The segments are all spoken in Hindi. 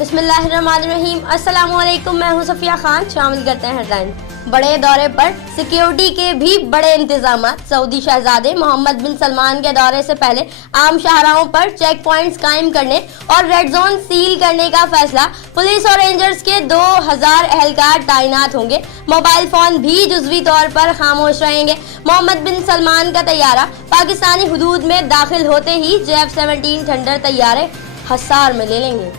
बिस्मिल्लाहिर्रहमानिर्रहीम। अस्सलाम वालेकुम, मैं हूं सफिया खान। शामिल करते हैं हेडलाइन। बड़े दौरे पर सिक्योरिटी के भी बड़े इंतजाम। सऊदी शहजादे मोहम्मद बिन सलमान के दौरे से पहले आम शाहराहों पर चेक पॉइंट्स कायम करने और रेड जोन सील करने का फैसला। पुलिस और रेंजर्स के 2000 एहलकार तैनात होंगे। मोबाइल फोन भी जुज़वी तौर पर खामोश रहेंगे। मोहम्मद बिन सलमान का तैयारा पाकिस्तानी हुदूद में दाखिल होते ही F-17 थंडर तैयारे हसार में ले लेंगे।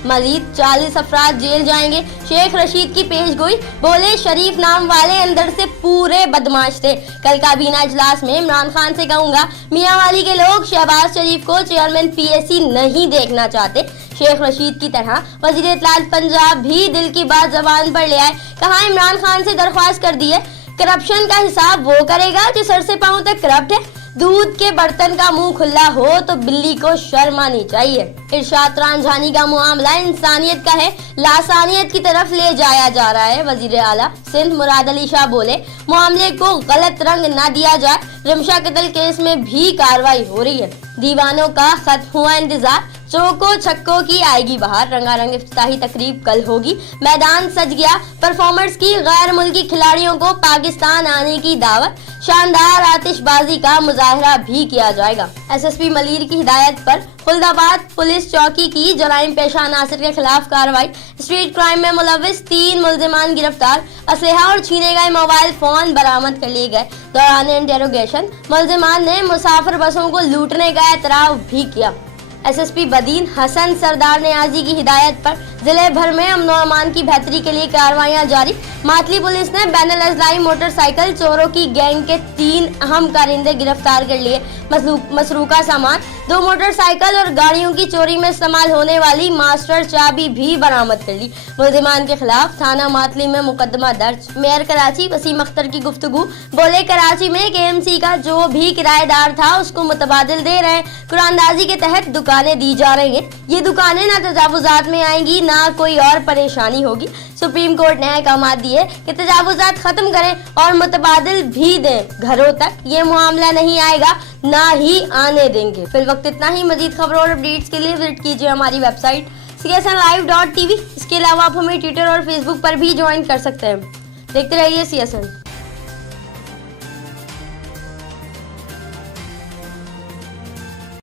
मजीद 40 अफराद जेल जाएंगे। शेख रशीद की पेशगोई, बोले शरीफ नाम वाले अंदर से पूरे बदमाश थे। कल काबीना इजलास में इमरान खान से कहूंगा, मियांवाली के लोग शहबाज शरीफ को चेयरमैन PAC नहीं देखना चाहते। शेख रशीद की तरह वजीर इत्तलात पंजाब भी दिल की बात जबान पर ले आए। कहा, इमरान खान से दरख्वास्त कर दी है, करप्शन का हिसाब वो करेगा जो सर से पांव तक करप्ट है। दूध के बर्तन का मुंह खुला हो तो बिल्ली को शर्म आनी चाहिए। इरशाद रांझानी का मामला इंसानियत का है, लासानियत की तरफ ले जाया जा रहा है। वजीर आला सिंध मुराद अली शाह बोले, मामले को गलत रंग न दिया जाए। रिमशा कत्ल केस में भी कार्रवाई हो रही है। दीवानों का खत्म हुआ इंतजार, चौको छक्कों की आएगी बाहर। रंगारंग इफ्तिताही तकरीब कल होगी। मैदान सज गया। परफॉर्मर्स की गैर मुल्की खिलाड़ियों को पाकिस्तान आने की दावत। शानदार आतिशबाजी का मुजाहरा भी किया जाएगा। SSP मलीर की हिदायत पर खुलदाबाद पुलिस चौकी की जराइम पेशा नासिर के खिलाफ कार्रवाई। स्ट्रीट क्राइम में मुलविस 3 मुल्जिमान गिरफ्तार। असलहा और छीने गए मोबाइल फोन बरामद कर लिए गए। दौरान इंटेरोगेशन मुल्जिमान ने मुसाफिर बसों को लूटने का एतराफ भी किया। SSP बदीन हसन सरदार नियाजी की हिदायत पर जिले भर में अमन और अमान की बेहतरी के लिए कार्रवाइयां जारी। मातली पुलिस ने बैनुल अज़लाई मोटरसाइकिल चोरों की गैंग के 3 अहम कारिंदे गिरफ्तार कर लिए। मसरूका सामान, 2 मोटरसाइकिल और गाड़ियों की चोरी में इस्तेमाल होने वाली मास्टर चाबी भी बरामद कर ली। मुल्जिमान के खिलाफ थाना मातली में मुकदमा दर्ज। मेयर कराची वसीम अख्तर की गुफ्तगू, बोले कराची में KMC का जो भी किराएदार था उसको मुतबादिल दे रहे हैं। कुरानदाजी के तहत दुकानें दी जा रही हैं। ये दुकानें ना तजावुजात में आएंगी ना कोई और परेशानी होगी। सुप्रीम कोर्ट ने अहकाम दिए कि तजावुजात खत्म करें और मुतबादिल भी दें घरों तक। ये मामला नहीं आएगा, ना ही आने देंगे। फिल वक्त इतना ही। मजीद खबरों और अपडेट्स के लिए विजिट कीजिए हमारी वेबसाइट csnlive.tv। इसके अलावा आप हमें ट्विटर और फेसबुक पर भी ज्वाइन कर सकते हैं। देखते रहिए CSN।